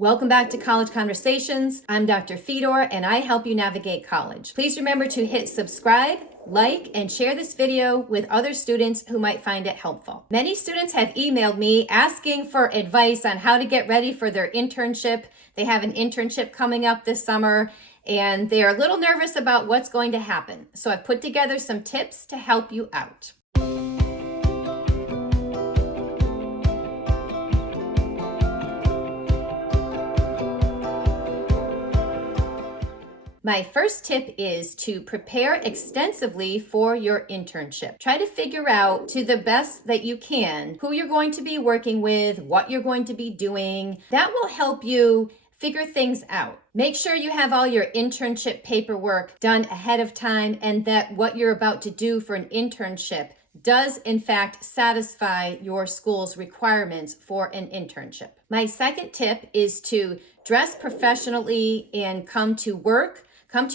Welcome back to College Conversations. I'm Dr. Fedor and I help you navigate college. Please remember to hit subscribe, like, and share this video with other students who might find it helpful. Many students have emailed me asking for advice on how to get ready for their internship. They have an internship coming up this summer and they're a little nervous about what's going to happen. So I've put together some tips to help you out. My first tip is to prepare extensively for your internship. Try to figure out to the best that you can who you're going to be working with, what you're going to be doing. That will help you figure things out. Make sure you have all your internship paperwork done ahead of time and that what you're about to do for an internship does in fact satisfy your school's requirements for an internship. My second tip is to dress professionally and come to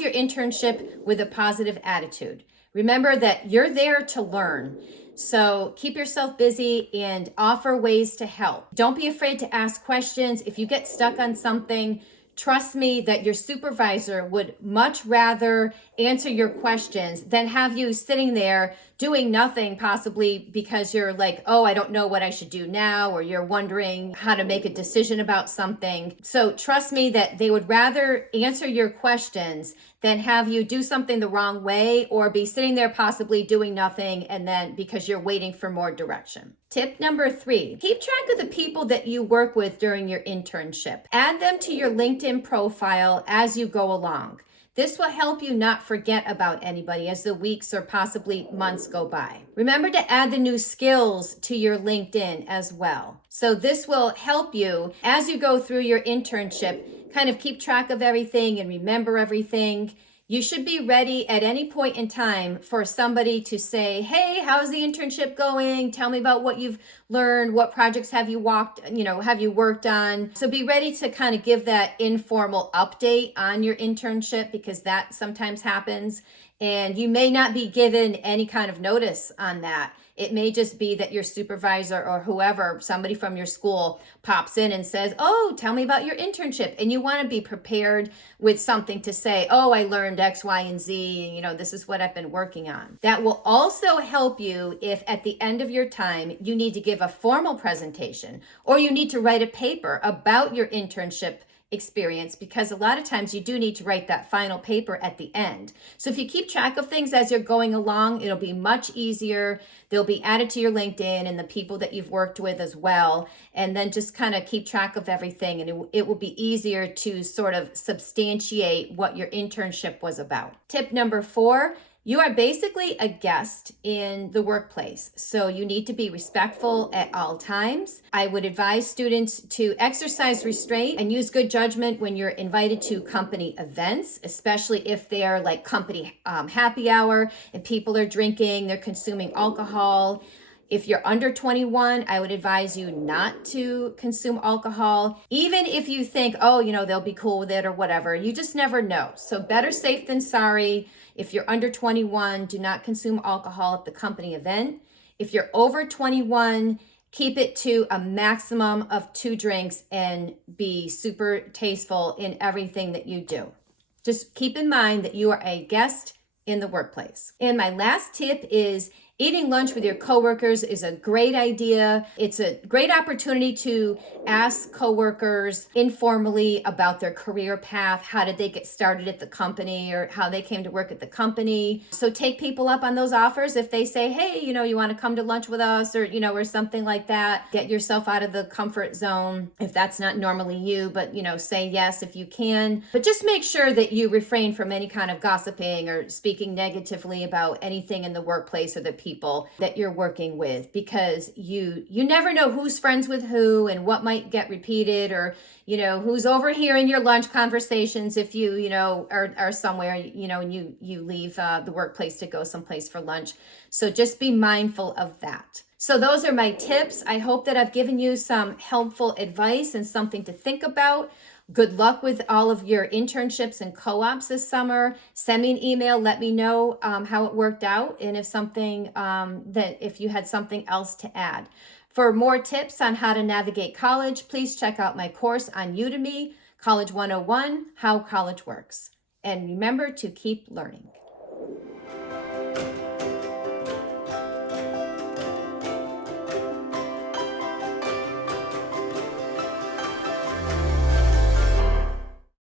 your internship with a positive attitude. Remember that you're there to learn. So keep yourself busy and offer ways to help. Don't be afraid to ask questions. If you get stuck on something, trust me that your supervisor would much rather answer your questions than have you sitting there doing nothing, possibly because you're like, oh, I don't know what I should do now, or you're wondering how to make a decision about something. So trust me that they would rather answer your questions than have you do something the wrong way or be sitting there possibly doing nothing and then because you're waiting for more direction. Tip number 3, keep track of the people that you work with during your internship. Add them to your LinkedIn profile as you go along. This will help you not forget about anybody as the weeks or possibly months go by. Remember to add the new skills to your LinkedIn as well. So this will help you as you go through your internship, kind of keep track of everything and remember everything. You should be ready at any point in time for somebody to say, hey, how's the internship going? Tell me about what you've learned. What projects have you worked on? So be ready to kind of give that informal update on your internship because that sometimes happens. And you may not be given any kind of notice on that. It may just be that your supervisor or whoever, somebody from your school pops in and says, oh, tell me about your internship. And you want to be prepared with something to say, oh, I learned X, Y, and Z. This is what I've been working on. That will also help you if at the end of your time, you need to give a formal presentation or you need to write a paper about your internship experience, because a lot of times you do need to write that final paper at the end. So if you keep track of things as you're going along, it'll be much easier. They'll be added to your LinkedIn and the people that you've worked with as well. And then just kind of keep track of everything. And it will be easier to sort of substantiate what your internship was about. Tip number 4, you are basically a guest in the workplace, so you need to be respectful at all times. I would advise students to exercise restraint and use good judgment when you're invited to company events, especially if they are like company happy hour and people are drinking, they're consuming alcohol. If you're under 21, I would advise you not to consume alcohol. Even if you think, oh, they'll be cool with it or whatever, you just never know. So better safe than sorry. If you're under 21, do not consume alcohol at the company event. If you're over 21, keep it to a maximum of 2 drinks and be super tasteful in everything that you do. Just keep in mind that you are a guest in the workplace. And my last tip is eating lunch with your coworkers is a great idea. It's a great opportunity to ask coworkers informally about their career path. How did they get started at the company or how they came to work at the company? So take people up on those offers. If they say, hey, you want to come to lunch with us or, or something like that, get yourself out of the comfort zone. If that's not normally you, but, say yes if you can. But just make sure that you refrain from any kind of gossiping or speaking negatively about anything in the workplace or the people that you're working with, because you never know who's friends with who and what might get repeated or who's overhearing your lunch conversations if you are somewhere and you leave the workplace to go someplace for lunch. So just be mindful of that. So those are my tips. I hope that I've given you some helpful advice and something to think about. Good luck with all of your internships and co-ops this summer. Send me an email. Let me know how it worked out and if you had something else to add. For more tips on how to navigate college, please check out my course on Udemy, College 101, How College Works. And remember to keep learning.